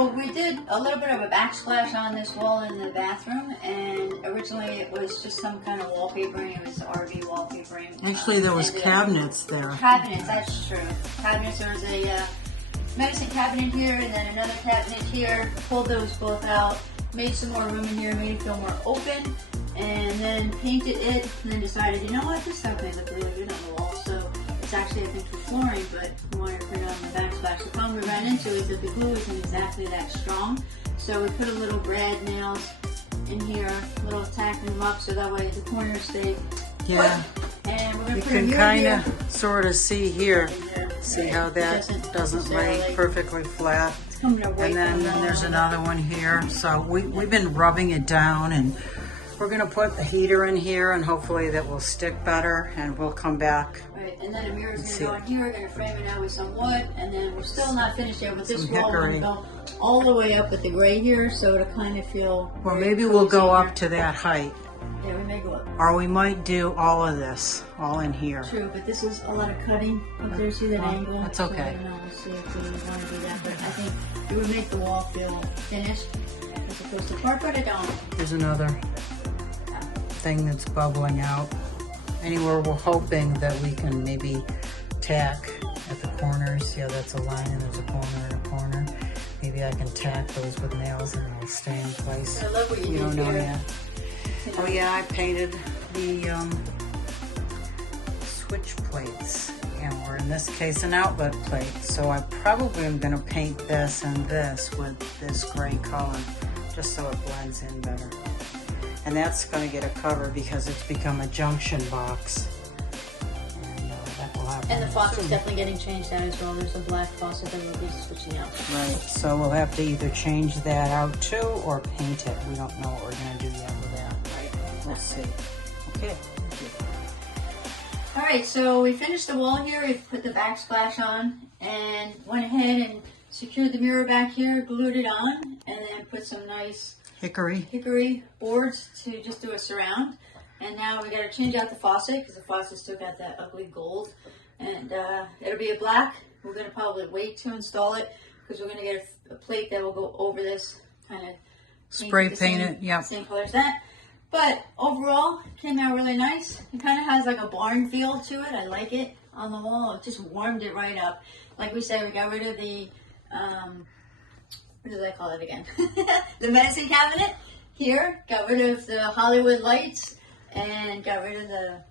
So we did a little bit of a backsplash on this wall in the bathroom, and originally it was just some kind of wallpapering. It was RV wallpapering. Actually, there was cabinets there. Cabinets, that's true. Cabinets. There was a medicine cabinet here, and then another cabinet here. Pulled those both out, made some more room in here, made it feel more open, and then painted it. And then decided, you know what, this stuff may look really good on the wall. So it's actually, I think, for flooring, but we wanted to put it on the backsplash. The problem we ran into is that the glue isn't exactly that strong. So we put a little brad nails in here, little tacking them up so that way the corners stay Yeah. put. And we're going You to put a can mirror kind here. of sort of see here. See how that doesn't lay perfectly flat. Coming away And then from the there's wall. another one here. So we've been rubbing it down, and we're going to put the heater in here, and hopefully that will stick better, and we'll come back. Right, and then a mirror's Let's going to go in here. We're going to frame it out with some wood, and then we're still not finished yet with this Some wall. We're going to hickory. go all the way up with the gray here, so to kind of feel. Well, very maybe we'll go cozy up here. to that height. Yeah, we may go up. Or we might do all of this, all in here. True, but this is a lot of cutting up there. See that Well, angle? that's So okay. I don't know. We'll see if we want to do that, but I think it would make the wall feel finished as opposed to part, but I don't. Here's another thing that's bubbling out. Anywhere we're hoping that we can maybe tack at the corners. Yeah, that's a line and there's a corner and a corner. Maybe I can tack those with nails and it'll stay in place. I love what you We don't did know here. yet. Oh yeah, I painted the switch plates, and we're in this case an outlet plate. So I probably am going to paint this and this with this gray color, just so it blends in better. And that's going to get a cover because it's become a junction box. And that will happen. And the faucet's soon. definitely getting changed out as well. There's a black faucet that we'll be switching out. Right, so we'll have to either change that out too or paint it. We don't know what we're going to do yet with that. Right. We'll see. Okay. All right, so we finished the wall here. We put the backsplash on and went ahead and secured the mirror back here, glued it on, and then put some nice hickory boards to just do a surround. And now we got to change out the faucet because the faucet still got that ugly gold. And it'll be a black. We're going to probably wait to install it because we're going to get a plate that will go over this, kind of Spray paint it, yep. Same color as that. But overall, it came out really nice. It kind of has like a barn feel to it. I like it on the wall. It just warmed it right up. Like we said, we got rid of the, what did I call it again? The medicine cabinet here. Got rid of the Hollywood lights and got rid of the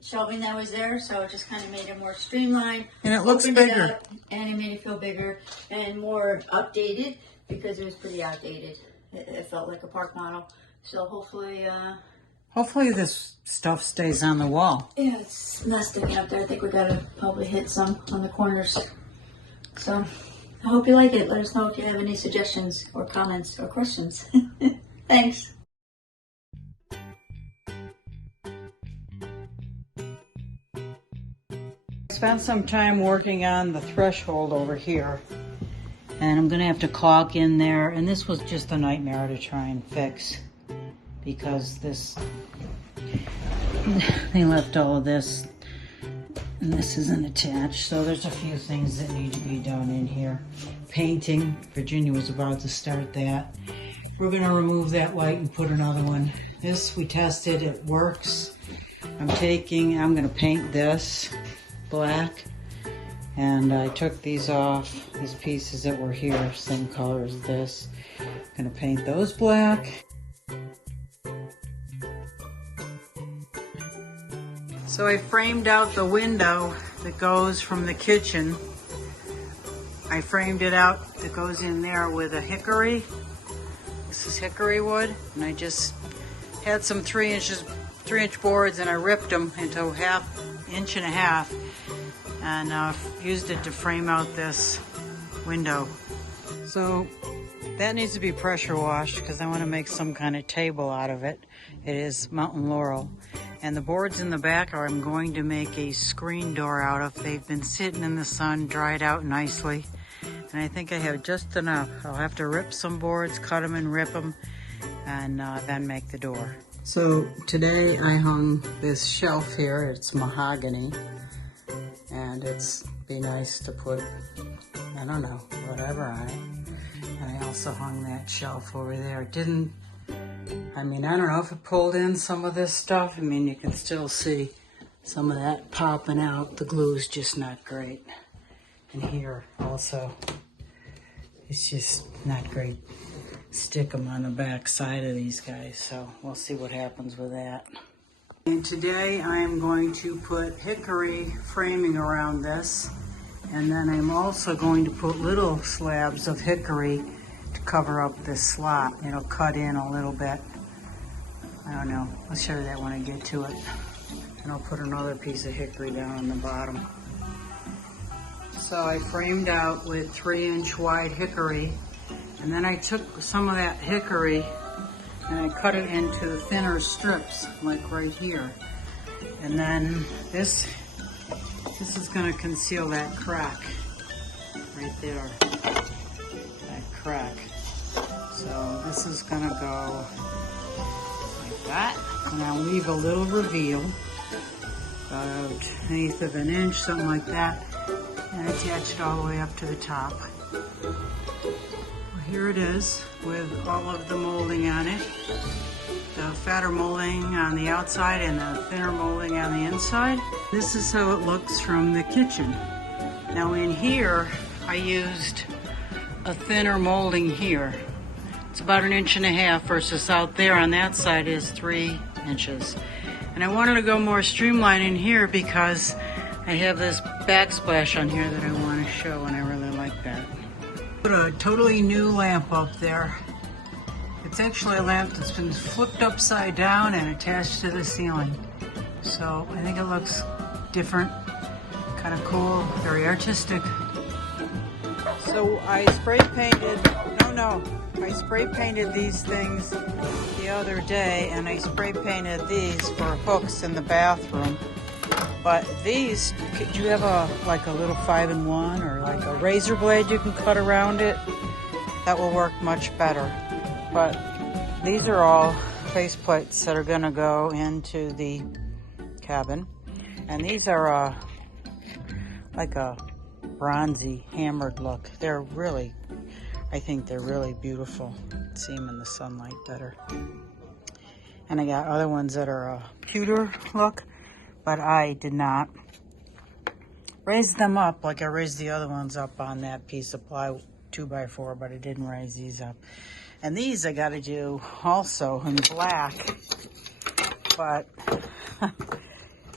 shelving that was there. So it just kind of made it more streamlined. And it looks opened bigger. up, and it made it feel bigger and more updated because it was pretty outdated. It felt like a park model. So hopefully this stuff stays on the wall. yeah, it's not sticking up there. I think we gotta probably hit some on the corners. So I hope you like it. Let us know if you have any suggestions or comments or questions. Thanks. Spent some time working on the threshold over here, and I'm gonna have to caulk in there, and this was just a nightmare to try and fix because this they left all of this and this isn't attached, so there's a few things that need to be done in here. Painting, Virginia was about to start that. We're gonna remove that light and put another one. This we tested, it works. I'm gonna paint this black, and I took these off, these pieces that were here, same color as this. I'm gonna paint those black. So I framed out the window that goes from the kitchen. I framed it out that goes in there with a hickory. This is hickory wood, and I just had some 3-inch boards, and I ripped them into ½ inch and a half, and used it to frame out this window. So that needs to be pressure washed because I want to make some kind of table out of it. It is mountain laurel. And the boards in the back I'm going to make a screen door out of. They've been sitting in the sun, dried out nicely. And I think I have just enough. I'll have to rip some boards, cut them and rip them, and then make the door. So today I hung this shelf here. It's mahogany. And it's be nice to put, I don't know, whatever on it. And I also hung that shelf over there. I don't know if it pulled in some of this stuff. I mean, you can still see some of that popping out. The glue is just not great. And here also, it's just not great. Stick them on the back side of these guys, so we'll see what happens with that. And today I'm going to put hickory framing around this, and then I'm also going to put little slabs of hickory to cover up this slot. It'll cut in a little bit. I don't know, I'll show you that when I get to it. And I'll put another piece of hickory down on the bottom. So I framed out with 3-inch wide hickory, and then I took some of that hickory and I cut it into thinner strips, like right here. And then this is gonna conceal that crack right there, that crack. So this is gonna go like that, and I'll leave a little reveal, about 1/8 of an inch, something like that, and attach it all the way up to the top. Well, here it is with all of the molding on it. The fatter molding on the outside and the thinner molding on the inside. This is how it looks from the kitchen. Now in here, I used a thinner molding here. It's about 1.5 inches versus out there on that side is 3 inches. And I wanted to go more streamlined in here because I have this backsplash on here that I want to show, and I really like that. Put a totally new lamp up there. It's actually a lamp that's been flipped upside down and attached to the ceiling. So I think it looks different, kind of cool, very artistic. So I spray painted, I spray painted these things the other day, and I spray painted these for hooks in the bathroom. But these, could you have a little 5-in-1 or like a razor blade you can cut around it? That will work much better. But these are all face plates that are gonna go into the cabin. And these are like a bronzy hammered look. They're really, I think they're really beautiful. See them in the sunlight better. And I got other ones that are a pewter look, but I did not raise them up like I raised the other ones up on that piece of ply 2x4, but I didn't raise these up. And these I gotta do also in black, but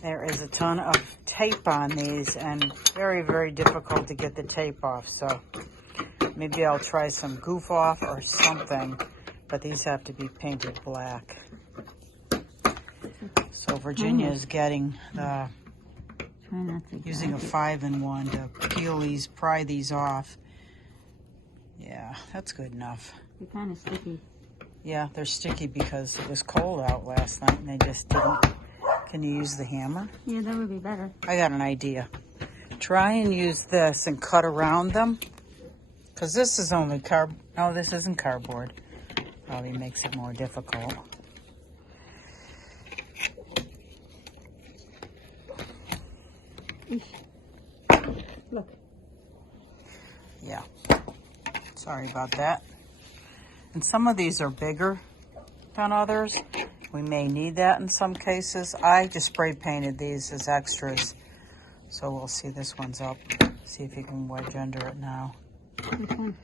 there is a ton of tape on these and very, very difficult to get the tape off. So maybe I'll try some goof off or something, but these have to be painted black. So Virginia is getting the, using a 5-in-1 to peel these, pry these off. Yeah, that's good enough. They're kind of sticky. Yeah, they're sticky because it was cold out last night and they just didn't. Can you use the hammer? Yeah, that would be better. I got an idea. Try and use this and cut around them. Because this is only no, this isn't cardboard. Probably makes it more difficult. Look. Yeah. Sorry about that. And some of these are bigger than others. We may need that in some cases. I just spray painted these as extras. So we'll see, this one's up. See if you can wedge under it now. Which one?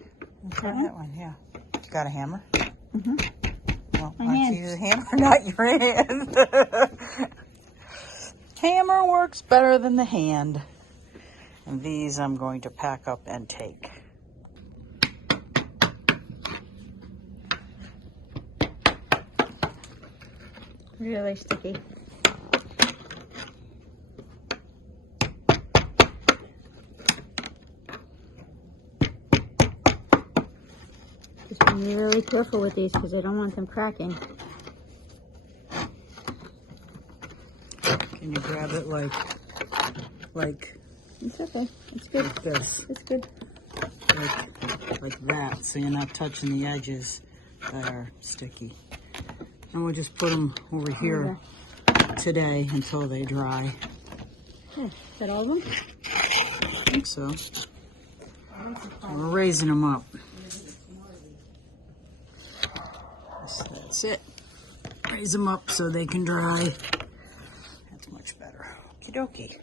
Try that one, yeah. You got a hammer? Mm-hmm. Well, why don't you use a hammer, not your hand? Hammer works better than the hand. And these I'm going to pack up and take. Really sticky. Just be really careful with these because I don't want them cracking. Can you grab it like It's okay. It's good. like this? It's good. Like that, so you're not touching the edges that are sticky. And we'll just put them over here today until they dry. Oh, is that all of them? I think so. We're raising them up. So that's it. Raise them up so they can dry. That's much better. Okie dokie.